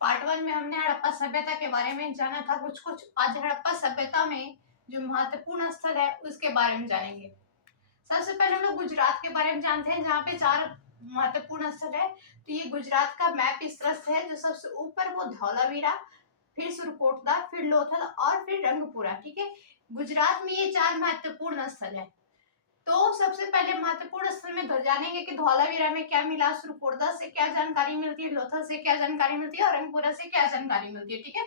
Part 1 में हमने हड़प्पा सभ्यता के बारे में जाना था कुछ कुछ। आज हड़प्पा सभ्यता में जो महत्वपूर्ण स्थल है उसके बारे में जानेंगे। सबसे पहले हम लोग गुजरात के बारे में जानते हैं, जहाँ पे 4 महत्वपूर्ण स्थल है। तो ये गुजरात का मैप इस तरह से है, जो सबसे ऊपर वो धौलावीरा, फिर सुरकोटदा, फिर लोथल और फिर रंगपुरा। ठीक है, गुजरात में ये 4 महत्वपूर्ण स्थल है। तो सबसे पहले महत्वपूर्ण स्थल में जानेंगे कि धौलावीरा में क्या मिला, सुरकोटदा से क्या जानकारी मिलती है, लोथल से क्या जानकारी मिलती है और रंगपुरा से क्या जानकारी मिलती है। ठीक है,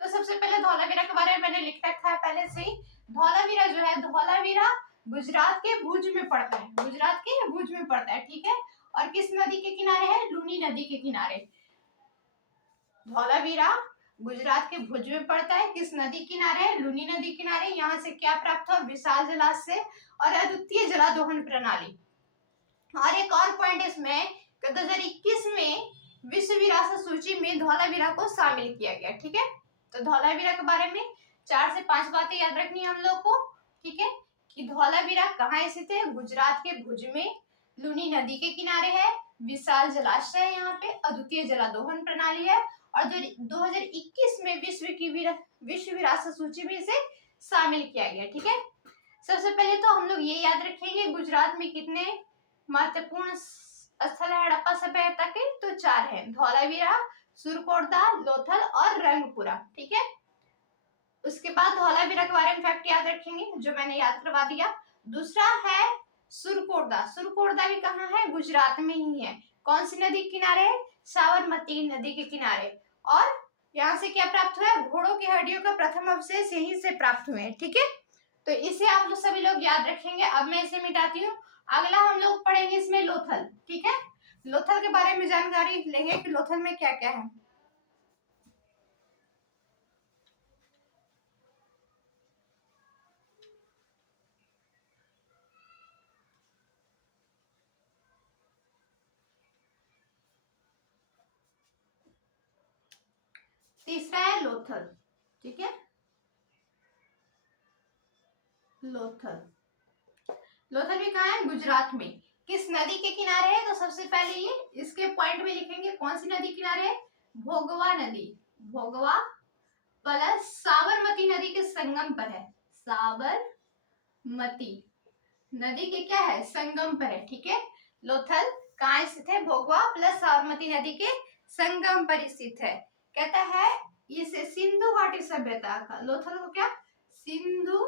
तो सबसे पहले धौलावीरा के बारे में मैंने लिख रखा है पहले से ही। धौलावीरा जो है, धौलावीरा गुजरात के भुज में पड़ता है, गुजरात के भुज में पड़ता है। ठीक है, और किस नदी के किनारे है, लूनी नदी के किनारे। धौलावीरा गुजरात के भुज में पड़ता है, किस नदी किनारे है, लूनी नदी किनारे। यहाँ से क्या प्राप्त हुआ, विशाल जलाशय और अद्वितीय जलादोहन प्रणाली। और एक और पॉइंट इसमें 2021 में विश्व विरासत सूची में धौलावीरा को शामिल किया गया। ठीक है, तो धौलावीरा के बारे में 4 से 5 बातें याद रखनी है हम लोग को। ठीक है, कि धौलावीरा कहाँ स्थित है, गुजरात के भुज में, लूनी नदी के किनारे है, विशाल जलाशय है, यहाँ पे अद्वितीय जलादोहन प्रणाली है और 2021 में विश्व विरासत सूची में इसे शामिल किया गया। ठीक है, सबसे पहले तो हम लोग ये याद रखेंगे गुजरात में कितने महत्वपूर्ण स्थल है हड़प्पा सभ्यता के, तो 4 है, धौलावीरा, सुरकोटदा, लोथल और रंगपुरा। ठीक है, उसके बाद धौलावीरा के बारे में फैक्ट याद रखेंगे जो मैंने याद करवा दिया। दूसरा है सुरकोटदा। सुरकोटदा भी कहाँ है, गुजरात में ही है। कौन सी नदी के किनारे है, साबरमती नदी के किनारे। और यहाँ से क्या प्राप्त हुआ है, घोड़ों की हड्डियों का प्रथम अवशेष यहीं से प्राप्त हुए हैं। ठीक है, तो इसे आप लोग सभी लोग याद रखेंगे। अब मैं इसे मिटाती हूँ। अगला हम लोग पढ़ेंगे इसमें लोथल। ठीक है, लोथल के बारे में जानकारी लेंगे कि लोथल में क्या क्या है। तीसरा है लोथल। ठीक है, लोथल, लोथल भी कहाँ है, गुजरात में। किस नदी के किनारे है, तो सबसे पहले ये इसके पॉइंट में लिखेंगे कौन सी नदी किनारे है, भोगवा नदी, भोगवा प्लस साबरमती नदी के संगम पर है, साबरमती नदी के क्या है, संगम पर है। ठीक है, लोथल कहाँ स्थित है, भोगवा प्लस साबरमती नदी के संगम पर स्थित है। कहता है इसे सिंधु घाटी सभ्यता का, लोथल को क्या, सिंधु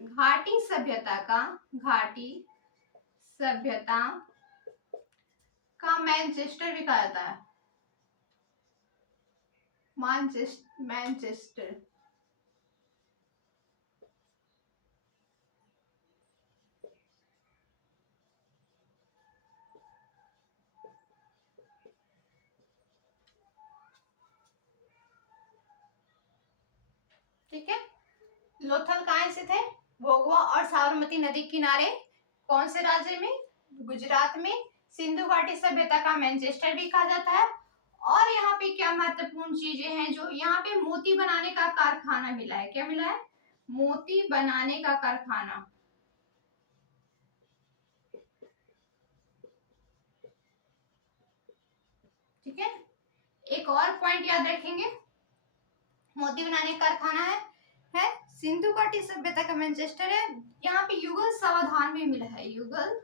घाटी सभ्यता का, घाटी सभ्यता का मैनचेस्टर भी कहा जाता है, मैनचेस्टर। ठीक है, लोथल कहाँ स्थित है, भोगवा और साबरमती नदी किनारे। कौन से राज्य में, गुजरात में। सिंधु घाटी सभ्यता का मैनचेस्टर भी कहा जाता है। और यहाँ पे क्या महत्वपूर्ण चीजें हैं, जो यहाँ पे मोती बनाने का कारखाना मिला है। क्या मिला है, मोती बनाने का कारखाना। ठीक है, एक और पॉइंट याद रखेंगे, मोती बनाने का कारखाना है सिंधु घाटी सभ्यता का मैनचेस्टर है। यहाँ पे युगल सावधान भी मिला है, युगल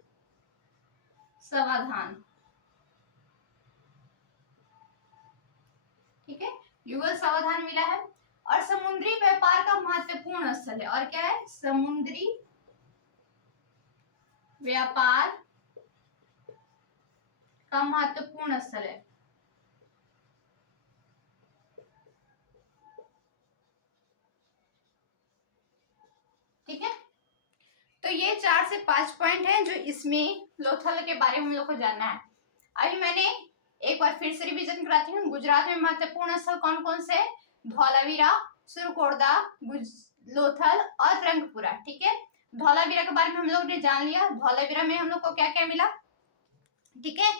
सावधान। ठीक है, युगल सावधान मिला है। और समुद्री व्यापार का महत्वपूर्ण स्थल है। और क्या है, समुद्री व्यापार का महत्वपूर्ण स्थल है। ठीक है, तो ये 4 से 5 पॉइंट हैं जो इसमें लोथल के बारे में हम लोग को जानना है। अभी मैंने एक बार फिर से रिवीजन कराती हूँ। गुजरात में महत्वपूर्ण स्थल कौन कौन से, धौलावीरा, सुरकोटदा, लोथल और रंगपुरा। ठीक है, धौलावीरा के बारे में हम लोग ने जान लिया, धौलावीरा में हम लोग को क्या क्या मिला। ठीक है,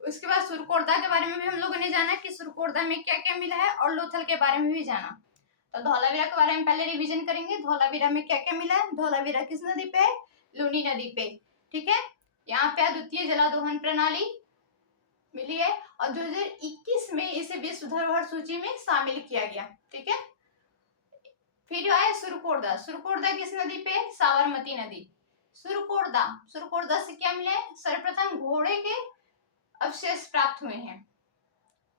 उसके बाद सुरकोटदा के बारे में भी हम लोगों ने जाना कि सुरकोटदा में क्या क्या मिला है, और लोथल के बारे में भी जाना। तो धौलावीरा के बारे में पहले रिवीजन करेंगे। धौलावीरा में क्या क्या मिला है, धौलावीरा किस नदी पे है, लूनी नदी पे। ठीक है, यहाँ पे अद्वितीय जला दोहन प्रणाली मिली है और 2021 में इसे विश्व धरोहर सूची में शामिल किया गया। ठीक है, फिर आए सुरकोटदा। सुरकोटदा किस नदी पे? साबरमती नदी। सुरकोटदा, सुरकोटदा से क्या मिला है? सर्वप्रथम घोड़े के अवशेष प्राप्त हुए हैं।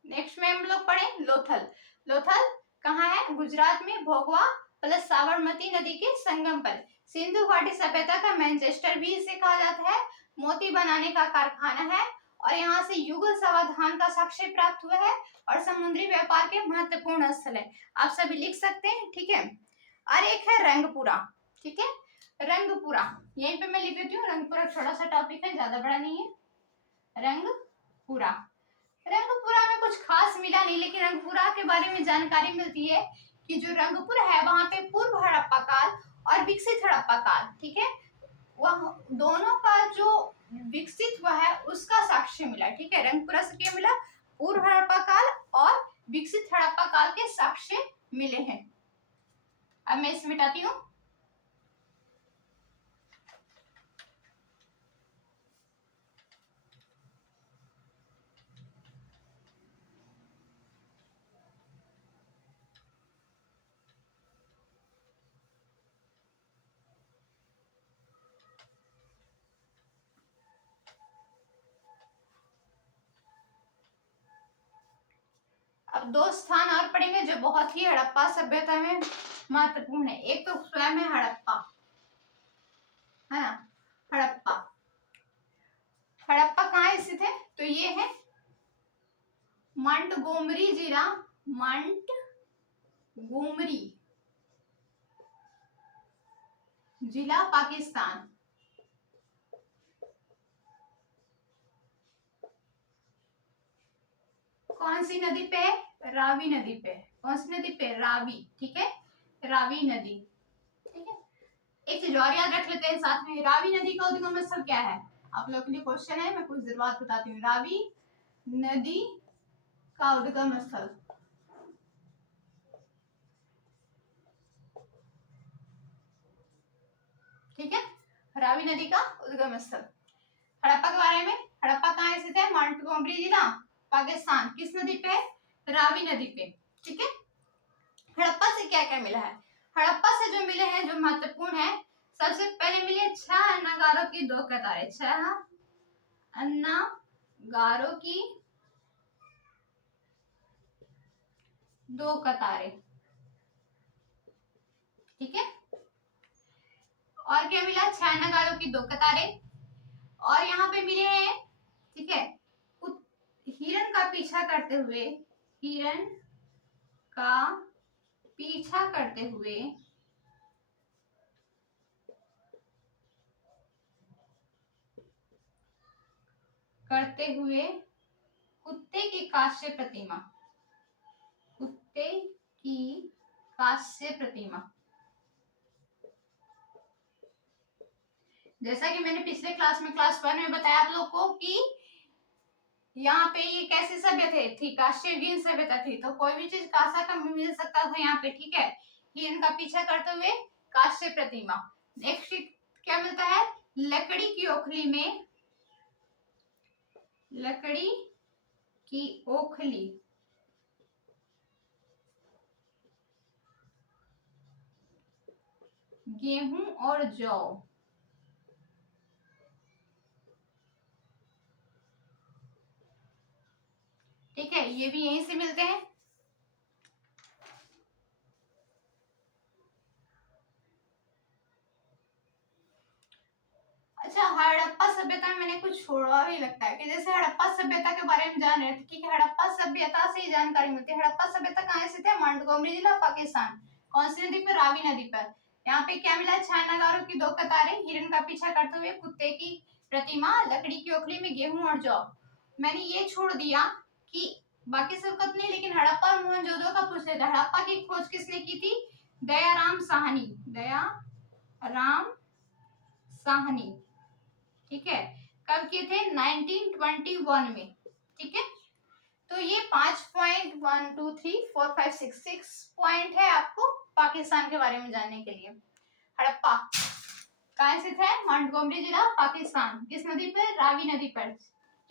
नेक्स्ट में हम लोग पढ़े लोथल। लोथल कहाँ है? गुजरात में भोगवा प्लस साबरमती नदी के संगम पर। सिंधु घाटी सभ्यता का मैनचेस्टर भी इसे कहा जाता है। मोती बनाने का कारखाना है और यहाँ से युगल समाधान का साक्ष्य प्राप्त हुआ है और समुद्री व्यापार के महत्वपूर्ण स्थल है। आप सभी लिख सकते हैं। ठीक है, और एक है रंगपुरा। ठीक है, रंगपुरा यहीं पे मैं लिख देती हूँ। रंगपुरा छोटा सा टॉपिक है, ज्यादा बड़ा नहीं है। रंगपुरा, रंगपुरा में कुछ खास मिला नहीं, लेकिन रंगपुरा के बारे में जानकारी मिलती है कि जो रंगपुर है वहां पे पूर्व हड़प्पा काल और विकसित हड़प्पा काल, ठीक है, वह दोनों का जो विकसित हुआ है उसका साक्ष्य मिला। ठीक है, रंगपुरा से क्या मिला? पूर्व हड़प्पा काल और विकसित हड़प्पा काल के साक्ष्य मिले हैं। अब मैं इसे मिटाती हूँ। अब दो स्थान और पढ़ेंगे जो बहुत ही हड़प्पा सभ्यता में महत्वपूर्ण है। एक तो स्वयं है हड़प्पा, है ना? हड़प्पा, हड़प्पा कहाँ स्थित है? तो ये है मंटगोमरी जिला, मंटगोमरी जिला पाकिस्तान। कौन सी नदी पे? रावी नदी पे। कौन सी नदी पे? रावी। ठीक है, रावी नदी। ठीक है, एक चीज और याद रख लेते हैं साथ में, रावी नदी का उद्गम स्थल क्या है? आप लोग के लिए क्वेश्चन है, मैं कुछ देर बाद बताती हूँ। रावी नदी का उद्गम स्थल, ठीक है, रावी नदी का उद्गम स्थल। हड़प्पा के बारे में, हड़प्पा कहाँ स्थित है? मंटगोमरी जिला पाकिस्तान। किस नदी पे? रावी नदी पे। ठीक है, हड़प्पा से क्या क्या मिला है? हड़प्पा से जो मिले हैं, जो महत्वपूर्ण है, सबसे पहले मिले 6 अन्नागारों की 2 कतारें। 6 अन्नागारों की 2 कतारें। ठीक है, और क्या मिला? 6 अन्नागारों की 2 कतारें। और यहाँ पे मिले हैं, ठीक है, हिरण का पीछा करते हुए, हिरण का पीछा करते हुए कुत्ते की कांस्य प्रतिमा, कुत्ते की कांस्य प्रतिमा। जैसा कि मैंने पिछले क्लास में, क्लास 1 में बताया आप लोग को कि यहाँ पे ये कैसी सभ्यता थी? कांस्ययुगीन सभ्यता थी। तो कोई भी चीज कांसा का मिल सकता था यहाँ पे। ठीक है, हिरण का पीछा करते हुए कांस्य प्रतिमा। नेक्स्ट क्या मिलता है? लकड़ी की ओखली में, लकड़ी की ओखली गेहूं और जौ। ठीक है, ये भी यहीं से मिलते हैं। अच्छा, हड़प्पा सभ्यता में मैंने कुछ छोड़ा ही लगता है कि जैसे हड़प्पा सभ्यता के बारे में जान रहे थे। ठीक है, हड़प्पा सभ्यता से ही जानकारी मिलती है। हड़प्पा सभ्यता कहाँ स्थित है? मंटगोमरी जिला पाकिस्तान। कौन सी नदी पर? रावी नदी पर। यहाँ पे क्या मिला? 6 नगारों की 2 कतारें, हिरण का पीछा करते हुए कुत्ते की प्रतिमा, लकड़ी की ओखली में गेहूं और जौ। मैंने ये छोड़ दिया कि बाकी सब कत नहीं, लेकिन हड़प्पा और मोहनजोदड़ो का पूछ लेते। हड़प्पा की खोज किसने की थी? दयाराम साहनी, दयाराम साहनी। ठीक है, कब किए थे? 1921 में। ठीक है, तो ये 5 पॉइंट 1 2 3 4 5 6 पॉइंट है आपको पाकिस्तान के बारे में जानने के लिए। हड़प्पा, कहाँ स्थित है? मॉन्टगोमरी जिला, पाकिस्तान। किस नदी पर? रावी नदी पर।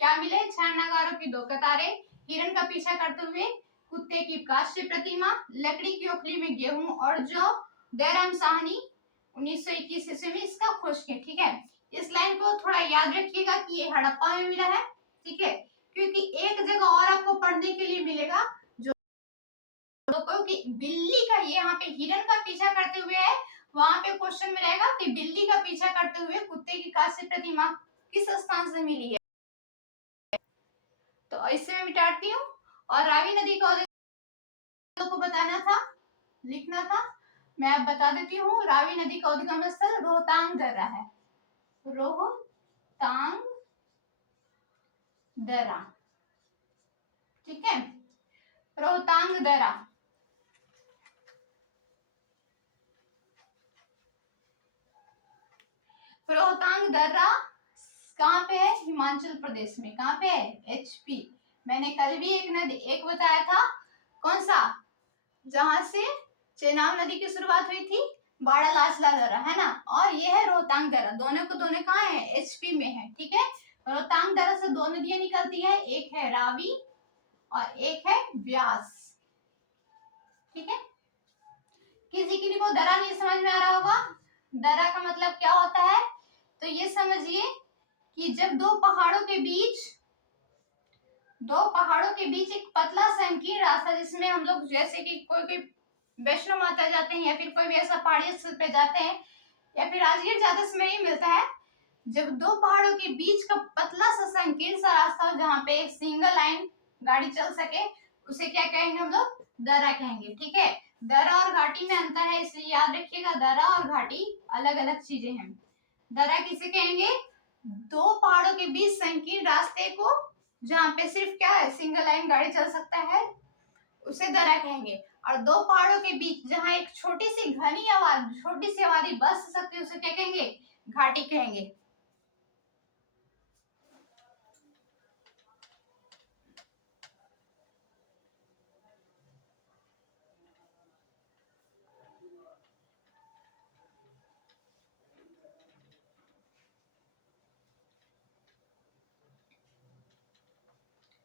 क्या मिले? 6 नगारों की 2 कतारें, हिरण का पीछा करते हुए कुत्ते की कांस्य प्रतिमा, लकड़ी की ओखली में गेहूं और जौ, दयाराम साहनी 1921 ईस्वी में इसका खोज किया। ठीक है, इस लाइन को थोड़ा याद रखिएगा कि ये हड़प्पा में मिला है। ठीक है, क्योंकि एक जगह और आपको पढ़ने के लिए मिलेगा जो कि बिल्ली का, ये यहाँ पे हिरण का पीछा करते हुए है, वहां पे क्वेश्चन में रहेगा कि बिल्ली का पीछा करते हुए कुत्ते की कांस्य प्रतिमा किस स्थान से मिली है। तो इससे मैं मिटाती हूँ। और रावी नदी का को बताना था, लिखना था, मैं अब बता देती हूँ। रावी नदी का उद्गम स्थल रोहतांग दर्रा है। रोहतांग दर्रा, ठीक है, रोहतांग दर्रा। रोहतांग दर्रा कहाँ पे है? हिमाचल प्रदेश में। कहाँ पे है? HP। मैंने कल भी एक बताया था, कौन सा, जहां से चेनाब नदी की शुरुआत हुई थी, बाड़ा लाचला दर्रा, है ना। और ये है रोहतांग दर्रा, दोनों को दोनों कहाँ है? HP में है। ठीक है, रोहतांग दर्रा से 2 नदियां निकलती है, एक है रावी और एक है व्यास। ठीक है, किसी को दर्रा नहीं समझ में आ रहा होगा, दर्रा का मतलब क्या होता है, तो ये समझिए कि जब दो पहाड़ों के बीच एक पतला संकीर्ण रास्ता, जिसमें हम लोग जैसे कि कोई वैष्णो माता जाते हैं या फिर कोई भी ऐसा पहाड़ी स्थल पे जाते हैं या फिर राजगीर जाते समय ही मिलता है, जब दो पहाड़ों के बीच का पतला सा संकीर्ण सा रास्ता हो जहाँ पे एक सिंगल लाइन गाड़ी चल सके, उसे क्या कहेंगे हम लोग? दर्रा कहेंगे। ठीक है, दर्रा और घाटी में अंतर है, इसलिए याद रखिएगा दर्रा और घाटी अलग अलग चीजें हैं। दर्रा किसे कहेंगे? दो पहाड़ों के बीच संकीर्ण रास्ते को, जहाँ पे सिर्फ क्या है, सिंगल लाइन गाड़ी चल सकता है, उसे दर्रा कहेंगे। और दो पहाड़ों के बीच जहाँ एक छोटी सी आबादी बस सकती है, उसे क्या कहेंगे? घाटी कहेंगे।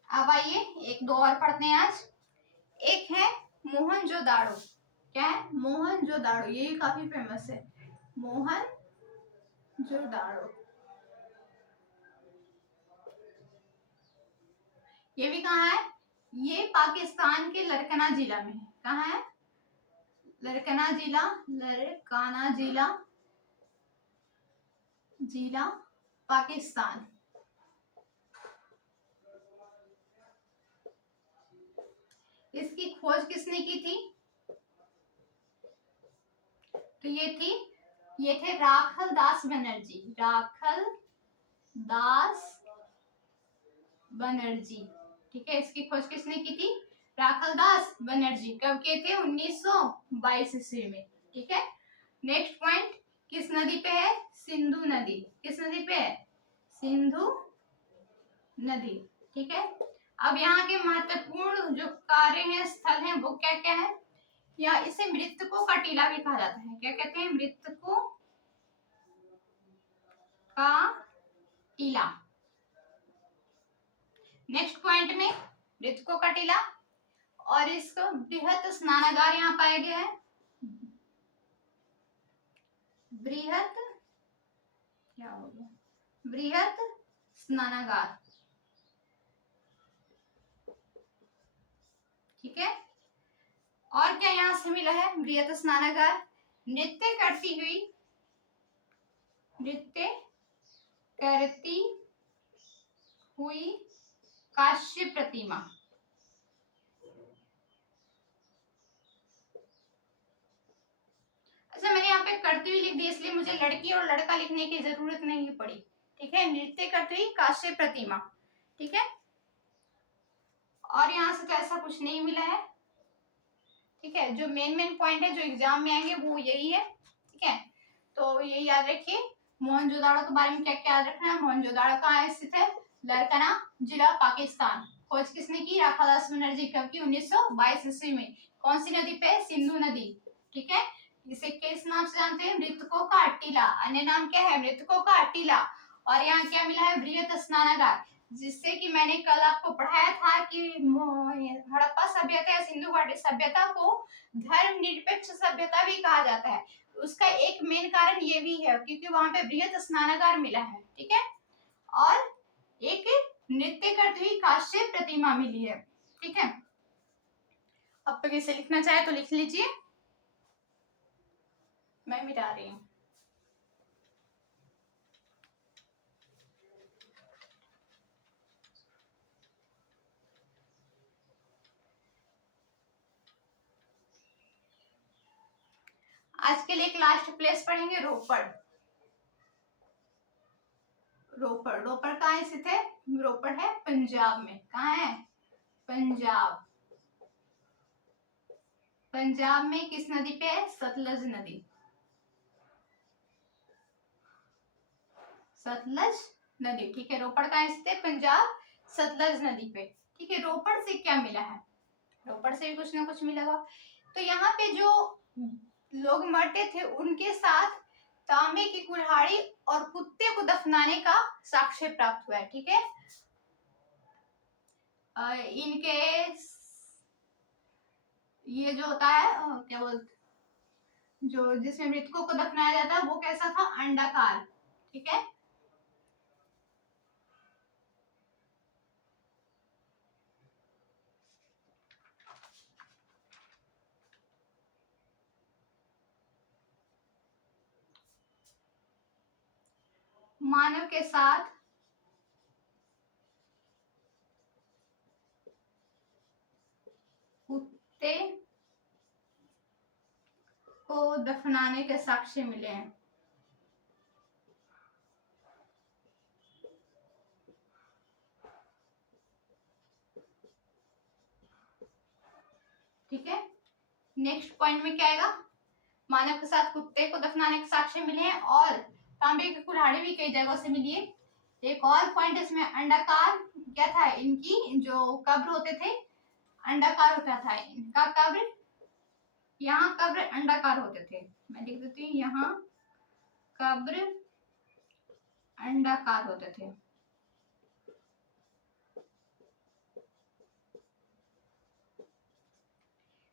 अब आइए एक दो और पढ़ते हैं आज। एक है मोहनजोदाड़ो। क्या है? मोहनजोदाड़ो, ये भी काफी फेमस है, मोहनजोदाड़ो। ये भी कहाँ है? ये पाकिस्तान के लड़कना जिला में है। कहाँ है? लड़कना जिला पाकिस्तान। इसकी खोज किसने की थी? तो ये थे राखल दास बनर्जी। ठीक है, इसकी खोज किसने की थी? राखल दास बनर्जी। कब किए थे? 1922 ईस्वी में। ठीक है, नेक्स्ट पॉइंट, किस नदी पे है? सिंधु नदी। किस नदी पे है? सिंधु नदी। ठीक है, अब यहाँ के महत्वपूर्ण जो कार्य हैं, स्थल हैं, वो क्या क्या है? या इसे मृतकों का टीला भी कहा जाता है। क्या कहते हैं? मृतकों का टीला। नेक्स्ट पॉइंट में मृतकों का टीला, और इसको बृहत स्नानागार यहाँ पाया गया है। बृहत क्या हो गया? बृहत स्नानागार। ठीक है, और क्या यहाँ से मिला है? बृहत स्नानागार, नृत्य करती हुई कांस्य प्रतिमा। अच्छा, मैंने यहाँ पे करती हुई लिख दी, इसलिए मुझे लड़की और लड़का लिखने की जरूरत नहीं पड़ी। ठीक है, नृत्य करती हुई कांस्य प्रतिमा। ठीक है, और यहाँ से तो ऐसा कुछ नहीं मिला है। ठीक है, जो मेन पॉइंट है जो एग्जाम में आएंगे वो यही है। ठीक है, तो ये याद रखिए। मोहनजोदाड़ो के बारे में क्या क्या याद रखना है? मोहनजोदाड़ो कहाँ स्थित है? लड़कना जिला, पाकिस्तान। खोज किसने की? राखादास बनर्जी। कब की? 1922 ईस्वी में। कौन सी नदी पे? सिंधु नदी। ठीक है, इसे किस नाम से जानते हैं? मृतकों का टीला। अन्य नाम क्या है? मृतकों का टीला। और यहाँ क्या मिला है? बृहत स्नानागार, जिससे कि मैंने कल आपको पढ़ाया था कि हड़प्पा सभ्यता या सिंधु घाटी सभ्यता को धर्मनिरपेक्ष सभ्यता भी कहा जाता है। उसका एक मेन कारण ये भी है क्योंकि वहां पे बृहत स्नानागार मिला है, ठीक है, और एक नृत्य करती हुई कांस्य प्रतिमा मिली है, ठीक है। अब तक इसे लिखना चाहे तो लिख लीजिए, मैं मिटा रही हूँ। आज के लिए एक लास्ट प्लेस पढ़ेंगे, रोपड़। रोपड़, रोपड़ कहाँ स्थित है? रोपड़ है पंजाब में। कहाँ है? पंजाब। पंजाब में किस नदी पे है? सतलज नदी। सतलज नदी, ठीक है। रोपड़ कहाँ स्थित है? पंजाब, सतलज नदी पे, ठीक है। रोपड़ से क्या मिला है? रोपड़ से भी कुछ ना कुछ मिला होगा। तो यहाँ पे जो लोग मरते थे उनके साथ तांबे की कुल्हाड़ी और कुत्ते को दफनाने का साक्ष्य प्राप्त हुआ है, ठीक है। इनके ये जो होता है क्या बोलते, जो जिसमें मृतकों को दफनाया जाता है वो कैसा था? अंडाकार, ठीक है। मानव के साथ कुत्ते को दफनाने के साक्ष्य मिले हैं। ठीक है, नेक्स्ट पॉइंट में क्या आएगा? मानव के साथ कुत्ते को दफनाने के साक्ष्य मिले हैं और तांबे की कुल्हाड़ी भी कई जगहों से मिली है। एक और पॉइंट इसमें अंडाकार क्या था? इनकी जो कब्र होते थे अंडाकार होता था। इनका कब्र, यहाँ कब्र अंडाकार होते थे। मैं लिख देती हूँ, यहाँ कब्र अंडाकार होते थे।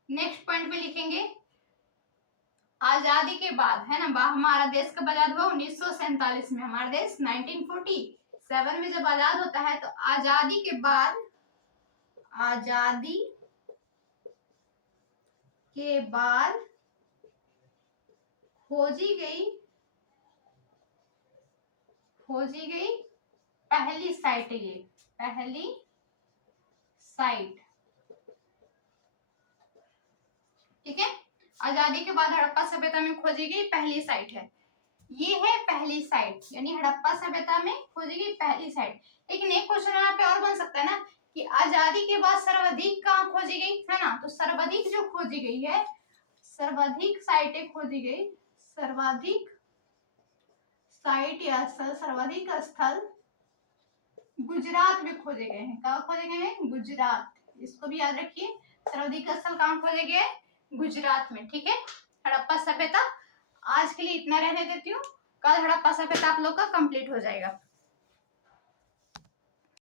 नेक्स्ट पॉइंट पे लिखेंगे आजादी के बाद, है ना, हमारा देश कब आजाद हुआ? 1947 में। हमारा देश 1947 में जब आजाद होता है तो आजादी के बाद, आजादी के बाद खोजी गई पहली साइट है ये, पहली साइट, ठीक है। आजादी के बाद हड़प्पा सभ्यता में खोजी गई पहली साइट है, ये है पहली साइट, यानी हड़प्पा सभ्यता में खोजी गई पहली साइट। लेकिन एक क्वेश्चन यहाँ पे और बन सकता है ना कि आजादी के बाद सर्वाधिक कहाँ खोजी गई, है ना? तो सर्वाधिक जो खोजी गई है, सर्वाधिक साइटें खोजी गई, सर्वाधिक साइट या सर्वाधिक स्थल गुजरात में खोजे गए हैं। कहाँ खोजे गए हैं? गुजरात। इसको भी याद रखिए, सर्वाधिक स्थल कहाँ खोजे गए? गुजरात में, ठीक है। हड़प्पा सभ्यता आज के लिए इतना रहने देती हूँ, कल हड़प्पा सभ्यता आप लोग का कंप्लीट हो जाएगा।